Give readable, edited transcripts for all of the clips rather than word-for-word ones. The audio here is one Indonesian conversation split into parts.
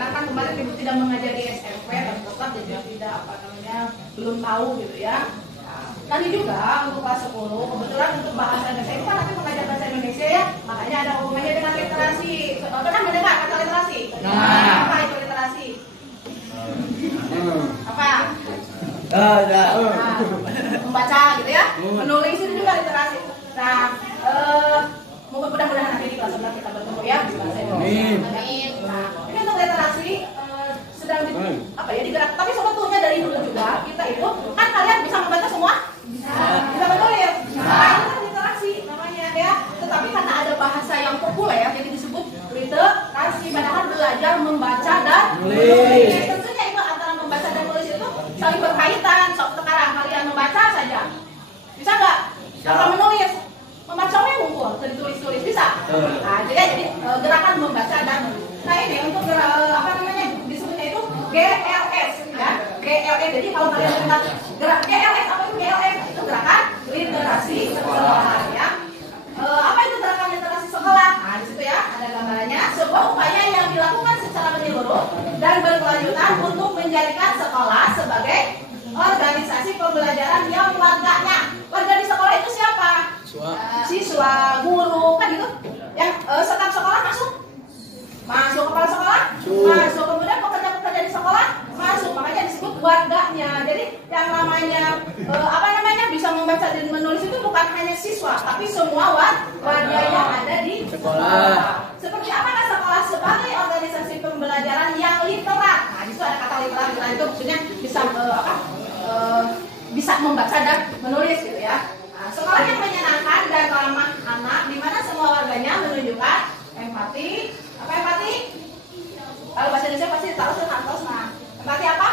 karena kan kemarin ibu tidak mengajari SMP dan tetap jadi tidak belum tahu gitu ya. Nanti juga untuk kelas 10 kebetulan untuk bahasa Indonesia itu kan nanti mengajar bahasa Indonesia ya, makanya ada hubungannya dengan literasi. Pernah mendengar kata literasi? Apa itu literasi? Apa? Membaca gitu ya, menulis itu juga literasi. Nah, mudah-mudahan nanti di kelas 11 kita bertemu ya di bahasa Indonesia. Nah, ini untuk literasi sedang digerak. Tapi sebetulnya dari dulu juga kita itu kan kalian bisa membaca semua, bisa menulis. Nah, itu kan literasi namanya ya. Tetapi karena ada bahasa yang populer jadi disebut literasi. Padahal belajar membaca dan menulis. Tentunya itu antara membaca dan menulis itu saling berkaitan. Sekarang kalian membaca saja, bisa nggak? Kalau menulis, membacanya ngumpul, ditulis-tulis bisa. Nah, jadi gerakan membaca dan menulis. Nah ini untuk disebutnya itu GLS ya, GLS. Jadi kalau kalian dengar gerak GLS, apa itu GLS? Itu gerakan literasi sekolah ya. Apa itu gerakan literasi sekolah? Nah di situ ya ada gambarannya. Sebuah upaya yang dilakukan secara menyeluruh dan berkelanjutan untuk menjadikan sekolah sebagai organisasi pembelajaran yang warganya. Warga di sekolah itu siapa? Siswa, guru, kan gitu. Yang staf sekolah masuk kepala sekolah, masuk, kemudian pekerja-pekerja di sekolah masuk, makanya disebut warganya. Jadi yang namanya bisa membaca dan menulis itu bukan hanya siswa, tapi semua warga yang ada di sekolah. Seperti apakah sekolah sebagai organisasi pembelajaran yang literat? Nah, di situ ada kata literat. Itu maksudnya bisa membaca dan menulis gitu ya. Nah, sekolah yang menyenangkan dan ramah anak, di mana semua warganya menunjukkan empati. Apa empati? Kalau bahasa Indonesia pasti tahu terus. Nah, empati apa?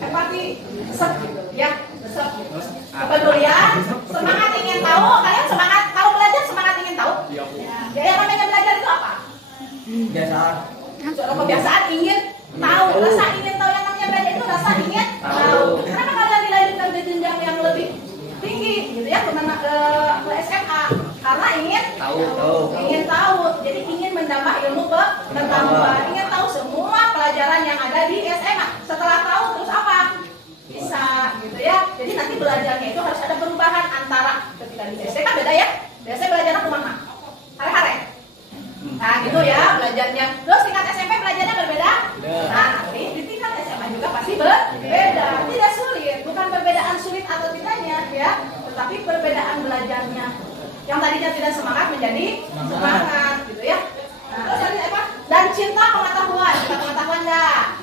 Empati, resep gitu, ya, resep gitu. Kepedulian, semangat ingin tahu. Kalian semangat kalau belajar, semangat ingin tahu. Ya. Jadi yang namanya belajar itu apa? Kebiasaan. Kebiasaan ingin tahu. Rasa ingin tahu, yang namanya belajar itu rasa ingin tahu. Kenapa kalian dilanjutkan ke jenjang yang lebih tinggi, gitu ya, ke SMA? Karena ingin tahu. Jadi ingin menambah ilmu pengetahuan, ingin tahu semua pelajaran yang ada di SMA. Setelah tahu terus apa? Bisa, gitu ya. Jadi nanti belajarnya itu harus ada perubahan antara ketika di SD kan beda ya. Biasanya belajarnya kemana? Hare-hare. Nah gitu ya belajarnya. Terus tingkat SMP belajarnya berbeda. Nah nanti di tingkat SMA juga pasti berbeda. Tidak sulit, bukan perbedaan sulit atau tidaknya ya, tetapi perbedaan belajarnya. Yang tadinya tidak semangat menjadi semangat gitu ya. Nah, terus tadi apa? Dan cinta pengetahuan. Cinta pengetahuan dah.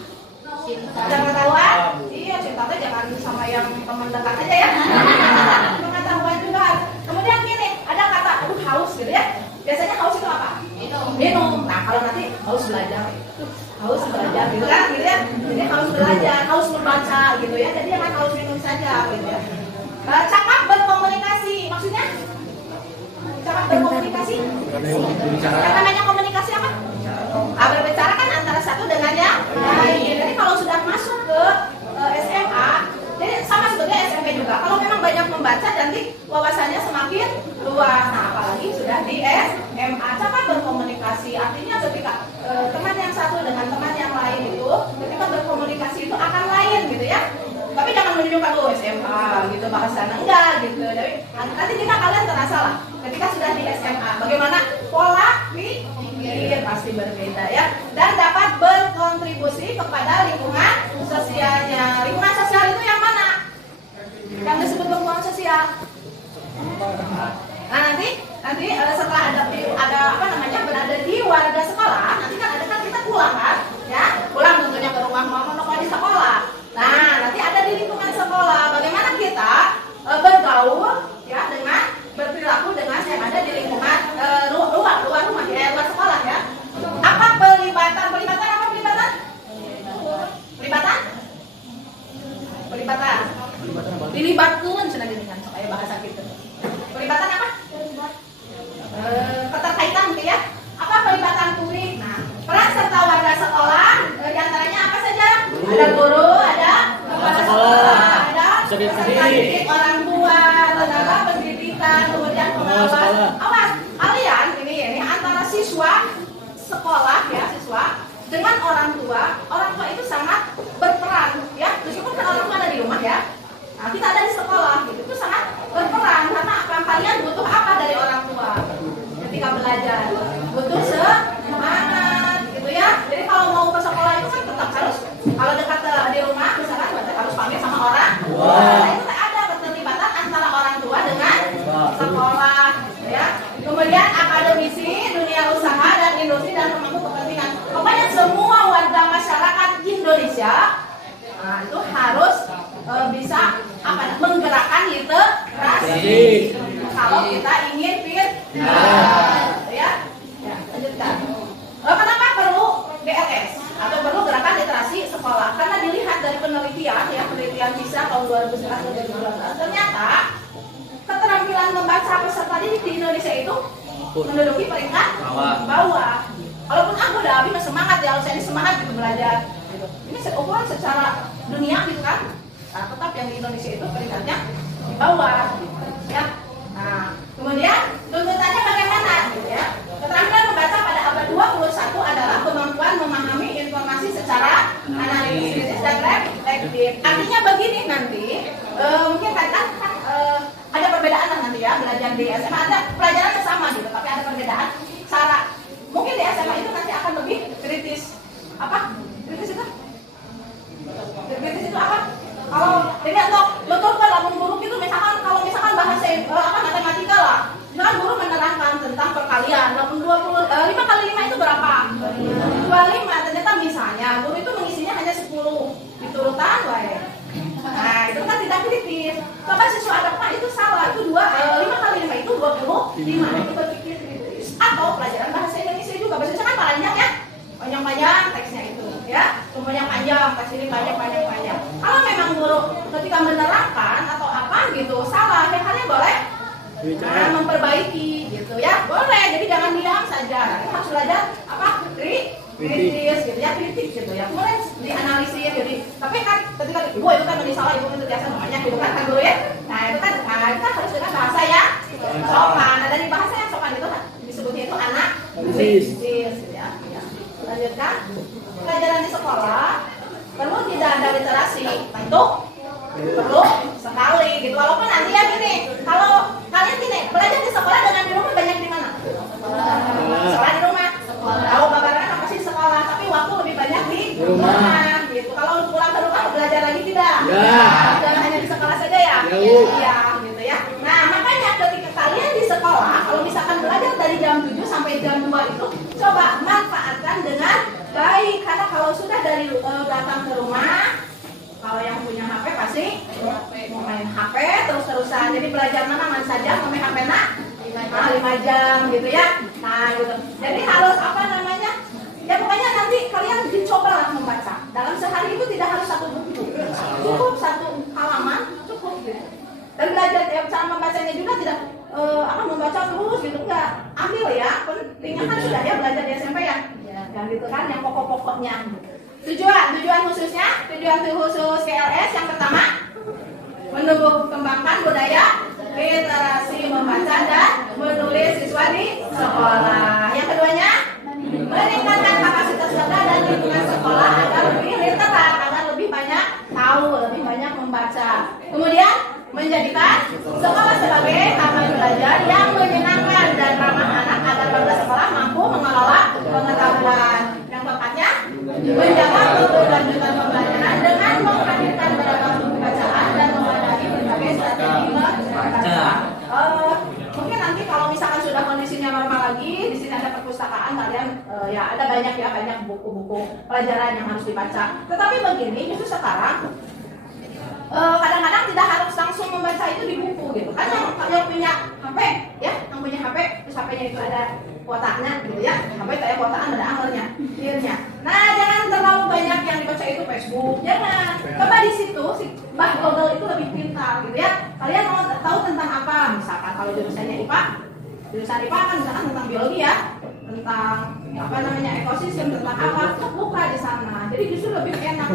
Cinta pengetahuan. Iya, cinta tuh jangan sama yang teman dekat aja ya. Pengetahuan juga. Kemudian gini, ada kata haus gitu ya. Biasanya haus itu apa? Minum. Nah, kalau nanti haus belajar. Haus belajar gitu kan, gitu ya. Jadi haus belajar, haus membaca gitu ya. Jadi jangan haus minum saja gitu ya. Cakap berkomunikasi. Maksudnya? Cakap berkomunikasi? Yang namanya komunikasi apa? Berbicara kan antara satu dengan yang lain. Jadi kalau sudah masuk ke SMA, jadi sama sebenarnya SMP juga. Kalau memang banyak membaca, nanti wawasannya semakin luas. Nah, apalagi sudah di SMA, cakap berkomunikasi. Artinya ketika teman yang satu dengan teman yang lain itu, ketika berkomunikasi itu akan lain gitu ya. Tapi jangan menunjukkan SMA gitu bahasanya enggak gitu. Jadi nanti jika kalian terasa lah ketika sudah di SMA, bagaimana pola pikir pasti berbeda ya, dan dapat berkontribusi kepada lingkungan sosialnya. Lingkungan sosial itu yang mana? Yang disebut lingkungan sosial. Nah nanti setelah ada berada di warga sekolah, nanti kan kita pulang kan, ya pulang tentunya ke rumah mama di sekolah. Nah nanti ada di lingkungan sekolah, bagaimana kita bergaul ya dengan berperilaku dengan yang ada di lingkungan luar rumah ya, luar sekolah ya. Apa pelibatan apa pelibatan? Dilibatkan senang dengan supaya bahasa kita. Pelibatan apa? Keterkaitan gitu ya. Apa pelibatan publik? Nah, peran serta warga sekolah diantaranya apa saja? Ada guru, ada kepala sekolah, ada peserta didik, orang tua, tenaga pendidikan, kemudian pengawas. Awas, kalian ini antara siswa sekolah dengan orang tua itu sangat berperan ya. Meskipun kan orang tua ada di rumah ya, nah, kita ada di sekolah gitu, itu sangat berperan karena kalian butuh apa dari orang tua ketika belajar? Butuh semangat gitu ya. Jadi kalau mau ke sekolah itu kan tetap harus, kalau dekat di rumah misalkan harus panggil sama orang. Nah, itu ada keterlibatan antara orang tua dengan sekolah gitu ya. Kemudian akademisi, dunia usaha dan industri dan pemangku kepentingan. Pokoknya semua warga masyarakat Indonesia itu harus bisa menggerakkan literasi. Kalau kita ingin ya, lanjutkan. Kenapa perlu GLS atau perlu gerakan literasi sekolah? Karena dilihat dari penelitian PISA tahun 2011-2012, ternyata keterampilan membaca peserta didik di Indonesia itu menduduki peringkat bawah. Walaupun aku udah habis semangat ya, saya ini semangat gitu belajar. Gitu. Ini ukuran secara dunia gitu kan, nah, tetap yang di Indonesia itu peringkatnya di bawah, gitu, ya. Nah, kemudian tuntutannya bagaimana? Gitu ya. Keterampilan membaca pada abad 21 adalah kemampuan memahami informasi secara analitis dan reflektif. Artinya begini nanti, mungkin kan ada perbedaan nanti ya, belajar di SMA ada pelajaran sama gitu, tapi ada perbedaan cara. Mungkin di SMA itu nanti akan lebih kritis. Apa? Kritis itu? Kritis itu apa? Kalau ini atau betul kan lamun guru itu misalkan kalau misalkan bahasa matematika lah, misalkan guru menerangkan tentang perkalian, 5 kali 5 itu berapa? 25. Ternyata misalnya guru itu mengisinya hanya 10 diturutan wae. Nah, itu kan tidak kritis. Coba siswa ada Pak itu salah, itu 5 kali 5 itu 25. Itu berpikir kritis. Atau pelajaran bahasa Indonesia juga, bahasa Indonesia kan panjang ya. Panjang-panjang teksnya itu ya. Semuanya panjang, teks ini panjang. Kalau memang guru ketika menerangkan atau apa gitu salah, ya kalian boleh memperbaiki gitu ya. Boleh. Jadi jangan diam saja. Nanti harus belajar apa? Kritis gitu ya, kritik gitu ya. Kemudian dianalisis jadi. Tapi kan ketika ibu itu kan salah, ibu itu biasa namanya gitu kan guru ya. Nah, itu kan harus dengan bahasa ya sopan. Nah, dari bahasa yang sopan itu disebutnya itu analisis gitu ya. Lanjutkan. Pelajaran di sekolah perlu tidak ada literasi, tentu perlu sekali gitu. Walaupun nanti ya gini, kalau kalian gini belajar di sekolah dengan di rumah banyak di mana? Sekolah di rumah. Tahu babaran apa sih sekolah, tapi waktu lebih banyak di rumah gitu. Kalau pulang ke rumah belajar lagi tidak? Jangan hanya di sekolah saja ya. Iya gitu ya. Nah, makanya ketika kalian di sekolah, kalau misalkan belajar dari jam 7 sampai jam 2 itu, coba manfaatkan dengan baik. Karena kalau sudah dari datang ke rumah, kalau yang punya HP pasti mau main HP terus-terusan. Jadi belajar mana saja mau main HP 5 jam gitu ya. Nah gitu. Jadi harus apa namanya? Ya pokoknya nanti kalian dicobalah membaca. Dalam sehari itu tidak harus 1 buku, cukup 1 halaman cukup gitu. Dan belajar cara membacanya juga tidak membaca terus gitu, enggak. Ambil ya, pentingnya kan sudah ya belajar di SMP ya. Dan gitu kan yang pokok-pokoknya. Tujuan khususnya, tujuan khusus KLS yang pertama menumbuh kembangkan budaya literasi membaca dan menulis siswa di sekolah. Yang keduanya meningkatkan kapasitas data dan lingkungan sekolah agar lebih literat, agar lebih banyak tahu, lebih banyak membaca. Kemudian menjadikan sekolah sebagai taman belajar yang menyenangkan dan ramah anak agar warga sekolah mampu mengelola pengetahuan. Yang keempatnya menjaga keberlanjutan pembelajaran dengan menghadirkan beragam buku bacaan dan memadai berbagai strategi membaca. Mungkin nanti kalau misalkan sudah kondisinya normal lagi, di sini ada perpustakaan kalian ya ada banyak buku-buku pelajaran yang harus dibaca. Tetapi begini, justru sekarang kadang-kadang tidak harus langsung membaca itu di buku gitu kan, yang punya HP ya, yang punya HP terus HP-nya itu ada kuotanya gitu ya, HP kayak kuotaan ada angelnya, filenya. Nah jangan terlalu banyak yang dibaca itu Facebook, jangan. Coba di situ si Mbah Google itu lebih pintar gitu ya. Kalian mau tahu tentang apa? Misalkan kalau jurusannya IPA kan misalkan tentang biologi ya, tentang apa namanya ekosistem, tentang apa, terbuka di sana. Jadi justru lebih enak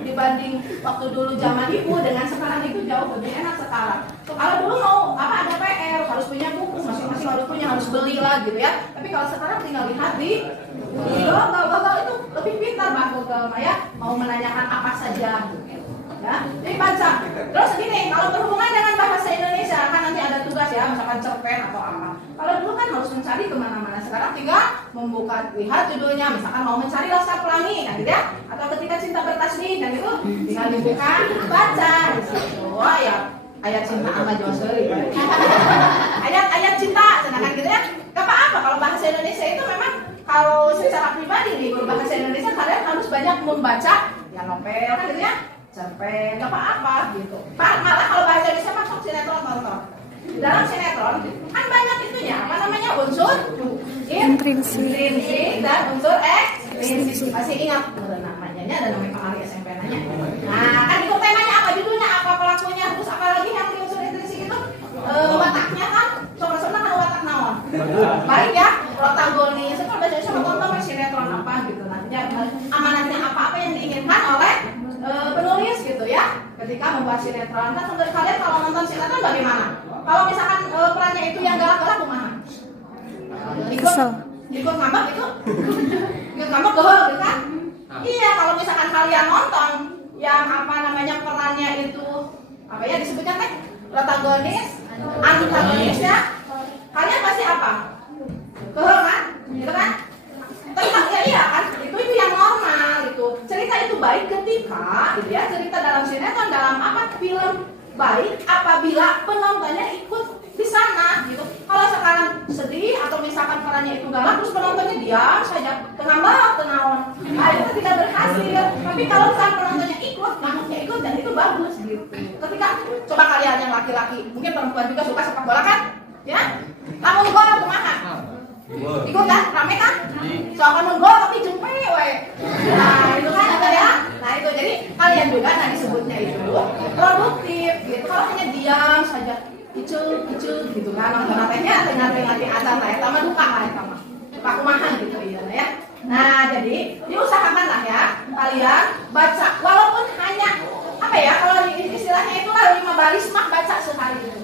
dibanding waktu dulu zaman ibu dengan sekarang itu jauh lebih enak sekarang. Kalau dulu mau apa ada PR, harus punya buku, masing-masing harus punya, harus beli lah gitu ya. Tapi kalau sekarang tinggal lihat di Google itu lebih pintar Mbak Google ya, mau menanyakan apa saja gitu. Ya, jadi baca. Terus gini, kalau berhubungan dengan bahasa Indonesia kan nanti ada tugas ya, misalkan cerpen atau apa. Kalau dulu kan harus mencari kemana-mana, sekarang tinggal membuka, lihat judulnya, misalkan mau mencari Laskar Pelangi, kan gitu ya, atau Ketika Cinta Bertasbih, kan itu tinggal dibuka, baca di situ. Wah ya, ayat cinta sama Joshua, ayat cinta, sedangkan gitu ya. Gak apa-apa kalau bahasa Indonesia itu memang kalau secara pribadi nih, guru bahasa Indonesia kalian harus banyak membaca ya novel, kan gitu ya. Cerpen, gak apa-apa gitu. Malah kalau bahasa Indonesia masuk sinetron nonton. Dalam sinetron kan banyak itunya, apa namanya, unsur intrinsik dan unsur ekstrinsik. Masih ingat namanya, ada namanya Pak Ari SMP nanya. Nah, kan itu temanya apa, judulnya apa, pelakunya, terus apa lagi yang unsur intrinsik itu wataknya kan, coba-coba kan watak naon. Baik ya, protagonis, itu udah jadi sama tonton sinetron apa gitu. Nanti amanatnya apa yang diinginkan oleh penulis gitu ya. Ketika membuat sinetron, kan menurut kalian kalau nonton sinetron bagaimana? Kalau misalkan perannya itu yang galak-galak kumaha? Ikut ngambek itu? Ikut ngambek gehol gitu kan? Iya, kalau misalkan kalian nonton yang apa namanya perannya itu apa ya disebutnya teh protagonis, antagonis ya, kalian pasti apa? Gehol kan? Gitu kan? Tentang ya iya kan? Itu yang normal itu. Cerita itu baik ketika gitu ya, cerita dalam sinetron, dalam apa film baik apabila penontonnya ikut di sana gitu. Kalau sekarang sedih atau misalkan perannya itu galak terus penontonnya diam saja, ngambek, tenawan, nah itu tidak berhasil. Tapi kalau misalkan penontonnya ikut, ngamuknya ikut, dan itu bagus gitu. Ketika coba kalian yang laki-laki, mungkin perempuan juga suka sepak bola kan? Ya, lamun gol kumaha? Ikut kan? Rame kan? Soalnya gol tapi jempe we. Nah itu kan ada ya. Nah itu jadi kalian juga nah disebutnya itu produktif gitu. Kalau hanya diam saja, kicul gitu kan, nonton apanya, tengah-tengah azan lah, sama duka lah, sama duka kumaha gitu ya. Nah jadi diusahakan lah ya kalian baca, walaupun hanya apa ya, kalau istilahnya itu lah 5 baris mah baca sehari gitu.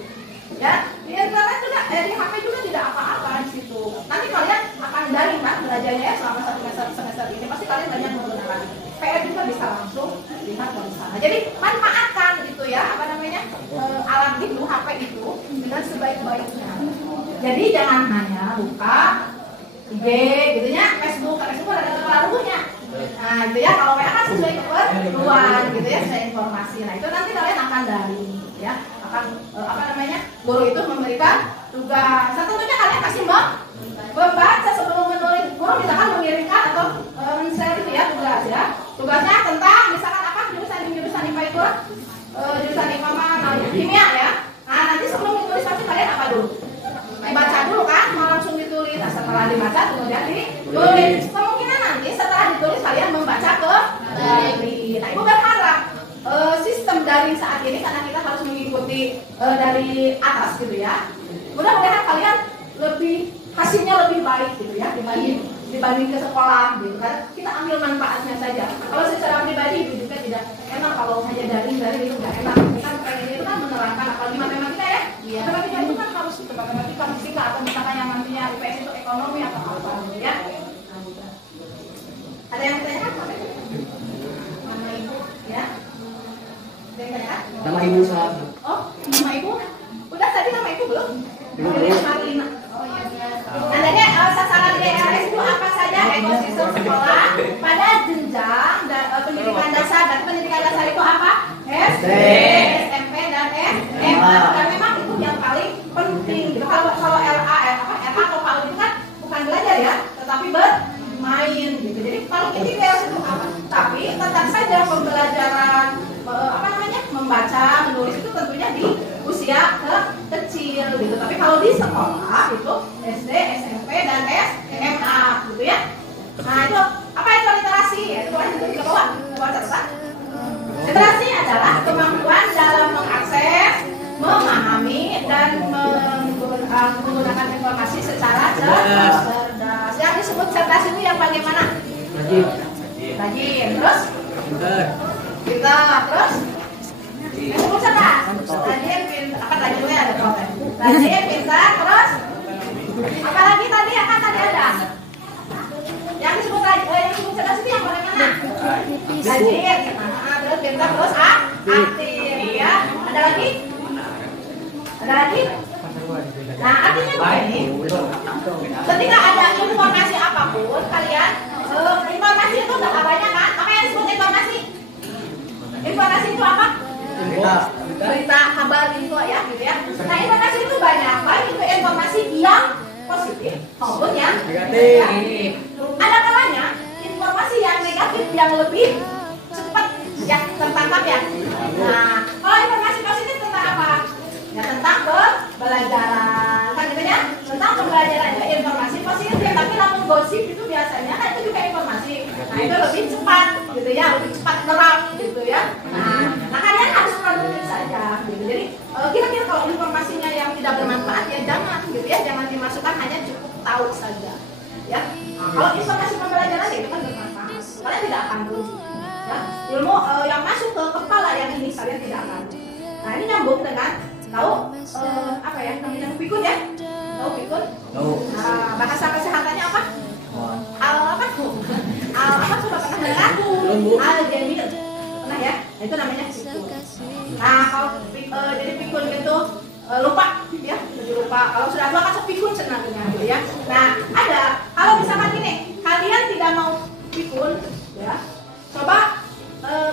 Ya, di internet juga, di HP juga tidak apa-apa di situ. Nanti kalian akan daring kan belajarnya ya selama 1 semester ini, pasti kalian banyak menggunakan. PR juga bisa langsung lihat dari sana. Jadi manfaatkan gitu ya, apa namanya, alat itu, HP itu dengan sebaik-baiknya. Jadi jangan hanya buka IG gitu ya, Facebook ada keperluannya. Nah itu ya, kalau WA kan sesuai keperluan gitu ya, sesuai informasi. Nah itu nanti kalian akan daring ya, akan apa namanya, guru itu memberikan tugas. Tentunya kalian kasih membaca sebelum menulis. Guru misalkan mengirimkan atau men-share itu ya tugas ya. Tugasnya tentang misalkan apa, jurusan IPA itu jurusan IPA mana, kimia ya. Nah nanti sebelum ditulis pasti kalian apa dulu? Dibaca dulu kan, mau langsung ditulis. Nah, setelah dibaca kemudian ditulis. Kemungkinan nanti setelah ditulis kalian membaca kembali. Nah ibu berharap sistem daring saat ini, karena kita harus mengikuti dari atas gitu ya, mudah-mudahan kalian lebih hasilnya lebih baik gitu ya dibanding ke sekolah gitu kan. Kita ambil manfaatnya saja. Kalau secara pribadi itu juga tidak enak kalau hanya daring itu nggak enak. Kita pengen itu kan menerangkan apalagi matematika ya. Matematika itu kan harus gitu, matematika, fisika, atau misalkan yang nantinya IPS itu ekonomi atau apa gitu ya. Ada yang bertanya kan? Nama ibu ya? Nama ibu salah. Oh, nama ibu? Udah tadi nama ibu belum? Marlina. Oh iya. Nantinya sasaran DLS itu apa saja? Ekosistem sekolah pada jenjang pendidikan dasar. Dan pendidikan dasar itu apa? SD, SMP, dan SMA. Dan memang itu yang paling penting. Kalau LA atau PAUD itu kan bukan belajar ya, tetapi bermain gitu. Jadi paling inti DLS itu apa? Tapi tetap saja pembelajaran apa namanya, membaca, menulis itu tentunya di usia kecil gitu. Tapi kalau di sekolah itu SD, SMP, dan SMA gitu ya. Nah itu apa itu literasi? Itu ke bawah catatan. Literasi adalah kemampuan dalam mengakses, memahami, dan menggunakan informasi secara cerdas. Yang cerdas itu yang bagaimana? Rajin. Terus? Pintar. Terus? Yang disebut cerdas. Rajin, pintar. Apa rajinnya ada problem? Rajin, pintar. Terus? Apalagi tadi ya kan tadi ada. Yang disebut cerdas itu yang bagaimana? Rajin. Terus pintar. Terus aktif. Ya. Ada lagi? Ada lagi? Nah, artinya begini, ketika ada informasi apapun, kalian, informasi itu udah banyak kan? Apa yang disebut informasi? Informasi itu apa? Berita, kabar, info ya, gitu ya. Nah, informasi itu banyak, baik itu informasi yang positif maupun yang negatif. Ada kalanya informasi yang negatif yang lebih cepat ya tertangkap ya. Nah, kalau informasi positif tentang apa? Ya tentang pembelajaran, kan gitu ya, tentang pembelajaran ya informasi positif. Tapi namun gosip itu biasanya kan itu juga informasi. Nah itu lebih cepat, gitu ya, lebih cepat terap, gitu ya. Nah kalian harus produktif saja, gitu. Jadi kira-kira kalau informasinya yang tidak bermanfaat ya jangan, gitu ya, jangan dimasukkan, hanya cukup tahu saja, ya. Kalau informasi pembelajaran ya itu kan bermanfaat, kalian tidak akan rugi. Ya, ilmu yang masuk ke kepala yang ini kalian tidak akan. Nah ini nyambung dengan tahu apa ya namanya pikun ya? Tahu pikun? Tahu. Nah, bahasa kesehatannya apa? Apa? Apa sudah pernah dengar? Al-Jamil. Pernah ya? Nah, itu namanya pikun. Nah, kalau jadi pikun itu lupa ya, jadi lupa. Kalau sudah tua kan pikun senangnya gitu ya. Nah, ada kalau misalkan ini kalian tidak mau pikun ya, coba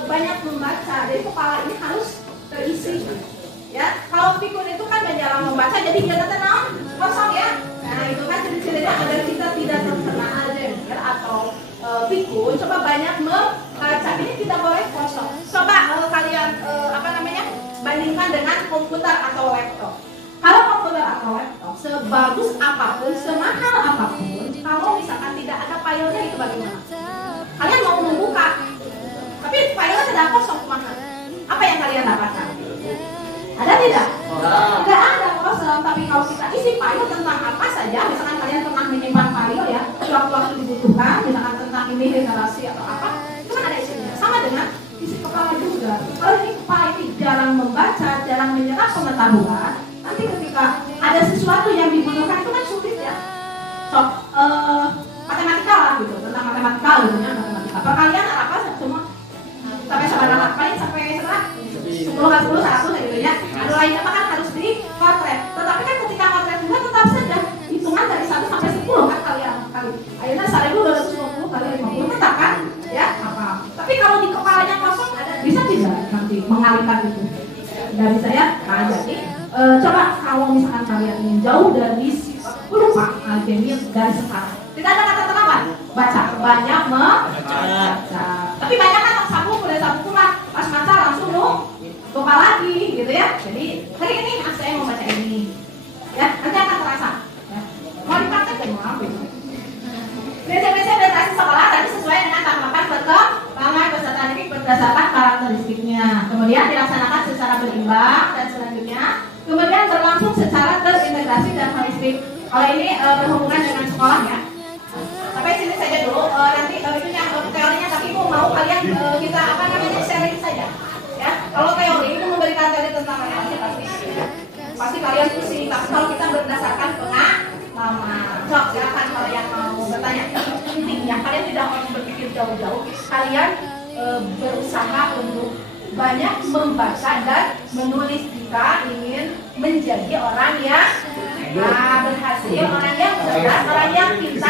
banyak membaca. Jadi kepala ini harus terisi. Ya, kalau pikun itu kan jarang membaca, jadi dia tenang, kosong ya. Nah itu kan ciri-cirinya agar kita tidak terkena Alzheimer atau pikun. Coba banyak membaca, ini tidak boleh kosong. Coba kalian bandingkan dengan komputer atau laptop. Kalau komputer atau laptop, sebagus apapun, semahal apapun, kalau misalkan tidak ada filenya itu bagaimana? Kalian mau membuka, tapi filenya sedang kosong mana? Apa yang kalian dapatkan? Ada tidak? Tidak ada kosong, tapi kalau kita isi file tentang apa saja, misalkan kalian pernah menyimpan file ya, waktu dibutuhkan, misalkan tentang ini generasi atau apa, itu kan ada isinya. Sama dengan isi kepala juga. Kalau ini kepala ini jarang membaca, jarang menyerap pengetahuan, nanti ketika ada sesuatu yang dibutuhkan itu kan sulit ya. So, matematika lah gitu, tentang matematika gitu ya, matematika. Perkalian apa semua sampai seberapa paling sampai seberapa? 10 kan 10 100 gitu ya. Ada lainnya kan harus di motret. Tetapi kan ketika motret juga tetap saja hitungan dari 1 sampai 10 kan kali. Akhirnya 1250 kali 50 tetap kan? Ya, apa? Tapi kalau di kepalanya kosong bisa tidak nanti mengalihkan itu? Tidak bisa ya. Nah, jadi coba kalau misalkan kalian ingin jauh dari lupa Alzheimer dari sekarang. Tidak ada kata terawan. Baca, banyak membaca. Tapi banyak kan sapu mah pas baca langsung lupa lagi gitu ya. Jadi hari ini saya mau baca ini ya, nanti akan terasa ya. Mau dipraktekkan mau apa itu? Prinsip-prinsip literasi sekolah tadi sesuai dengan tahapan perkembangan peserta didik berdasarkan karakteristiknya, kemudian dilaksanakan secara berimbang, dan selanjutnya kemudian berlangsung secara terintegrasi dan holistik. Kalau ini berhubungan dengan sekolah ya. Sampai sini saja dulu, nanti itunya teorinya, tapi mau kalian kita sharing saja ya. Kalau teori itu memberikan teori tentang relasi pasti kalian pusing, tapi kalau kita berdasarkan pengalaman, silakan kalau yang mau bertanya. Intinya kalian tidak harus berpikir jauh-jauh, kalian berusaha untuk banyak membaca dan menulis jika ingin menjadi orang yang berhasil, orang yang cerdas, orang yang pintar.